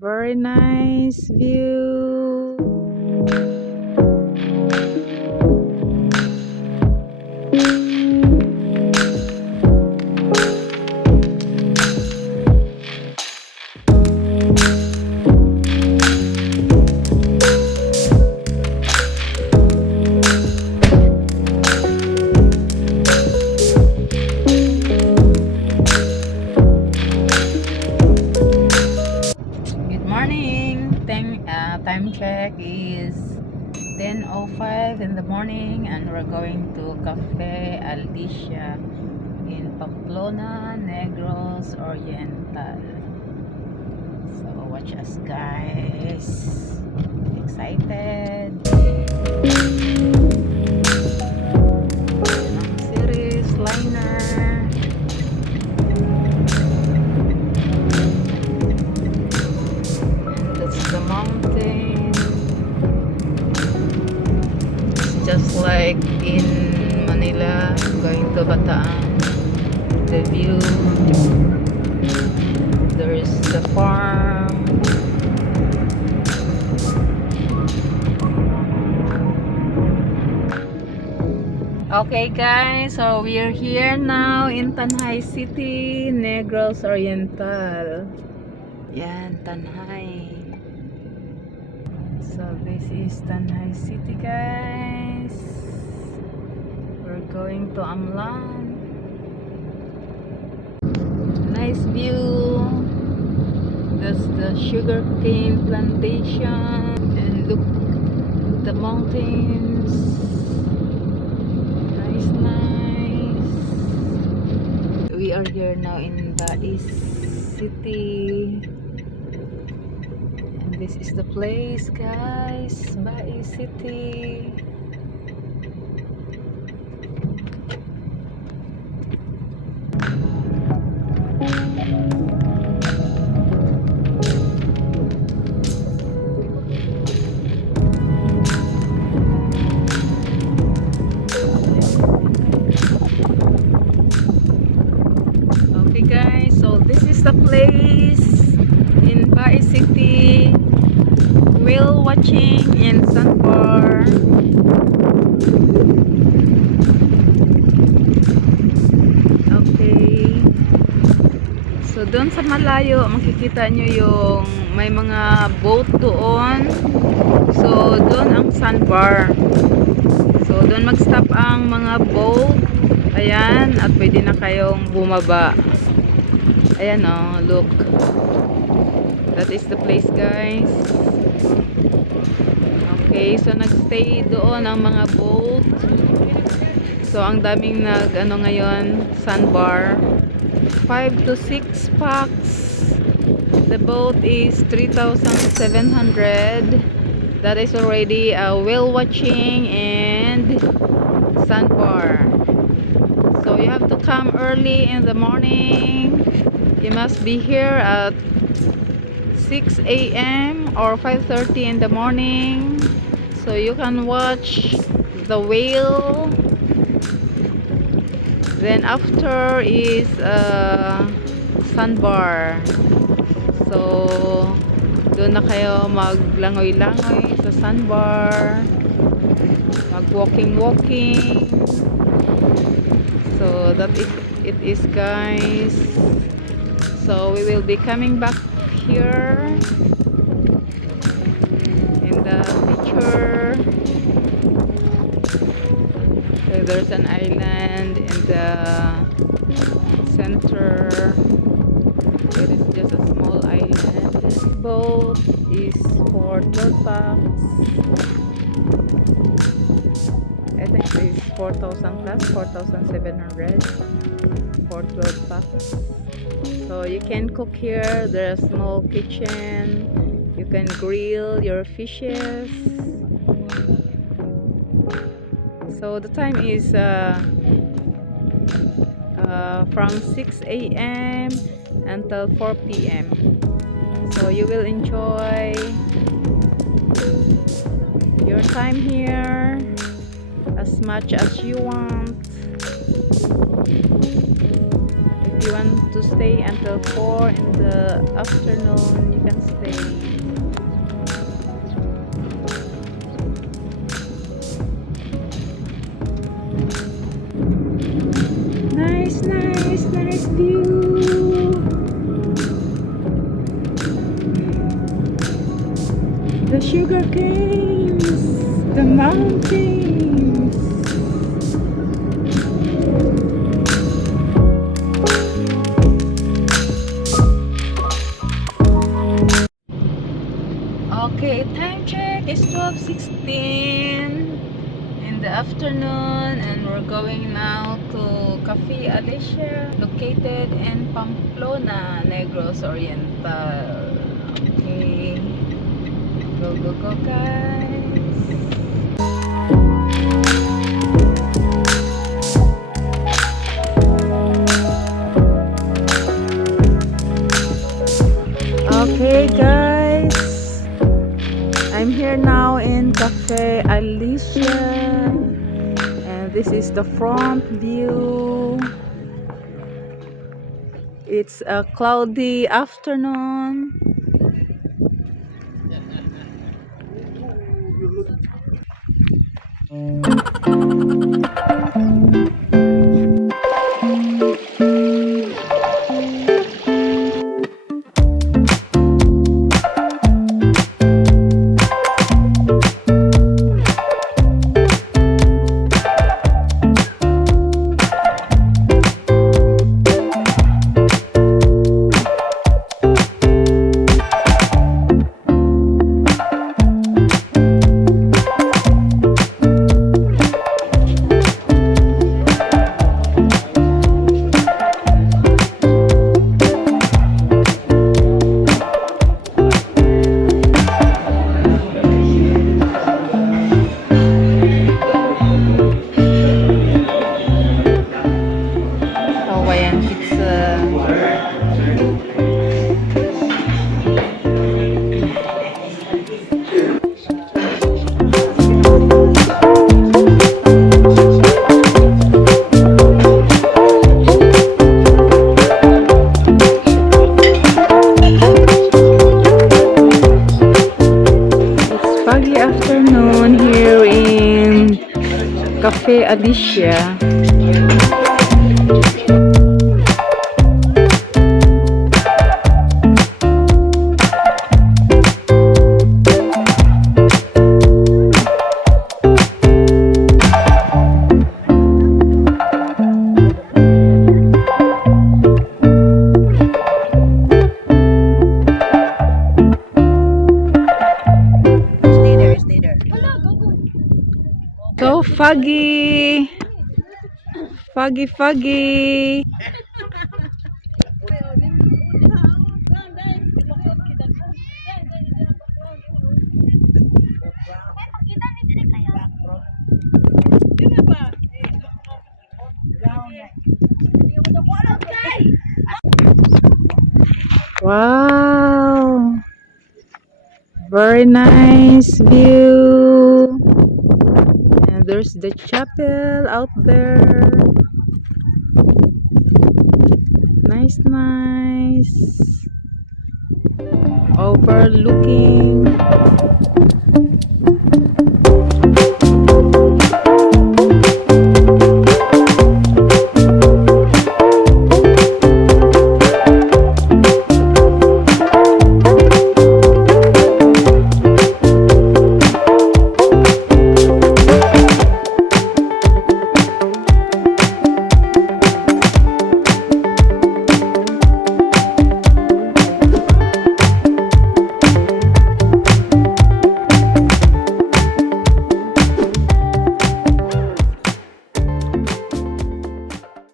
Very nice view. Good morning. Time check is 10:05 in the morning, and we're going to Cafe Alicia in Pamplona, Negros Oriental. So watch us, guys. Excited. Ang series liner. And that's the mountain. It's just like in Manila, going to Bataan. The view. There is the farm. Okay guys, so we're here now in Tanay City, Negros Oriental. Yan, Tanay. So this is Tanay City, guys. We're going to Amlan. Nice view. That's the sugarcane plantation. And look at the mountains. Nice. We are here now in Bais City. And this is the place, guys. Bais City. Okay guys, so this is the place in Bais City. Whale watching in Sandbar. Okay. So doon sa malayo makikita nyo yung may mga boat doon. So doon ang Sandbar. So doon mag-stop ang mga boat. Ayan, at pwede na kayong bumaba. Ayan oh, look. That is the place, guys. Okay, so nagstay doon ang mga boat. So ang daming ano ngayon, Sandbar. 5 to 6 packs. The boat is 3,700. That is already whale watching and Sandbar. So you have to come early in the morning. You must be here at 6 a.m. or 5:30 in the morning, so you can watch the whale. Then after is Sandbar. So doon na kayo maglangoy-langoy sa Sandbar, mag-walking. So that is it is, guys. So we will be coming back here in the picture. So there's an island in the center. It is just a small island. Boat is for 12 bucks. I think it's 4,000 plus, 4,700 for 12 bucks. So you can cook here. There's a small kitchen. You can grill your fishes. So the time is from 6 a.m. until 4 p.m. So you will enjoy your time here as much as you want. If you want to stay until 4 in the afternoon, you can stay. Nice, nice, nice view. The sugar canes, the mountains. Okay, time check is 12:16 in the afternoon, and we're going now to Cafe Alicia, located in Pamplona, Negros Oriental. Okay, go go go guys. Okay guys, I'm here now in Cafe Alicia, and this is the front view. It's a cloudy afternoon. Hawaiian pizza. It's foggy afternoon here in Cafe Alicia. So foggy, foggy, foggy. Wow, very nice view. And there's the chapel out there. Nice, nice. Overlooking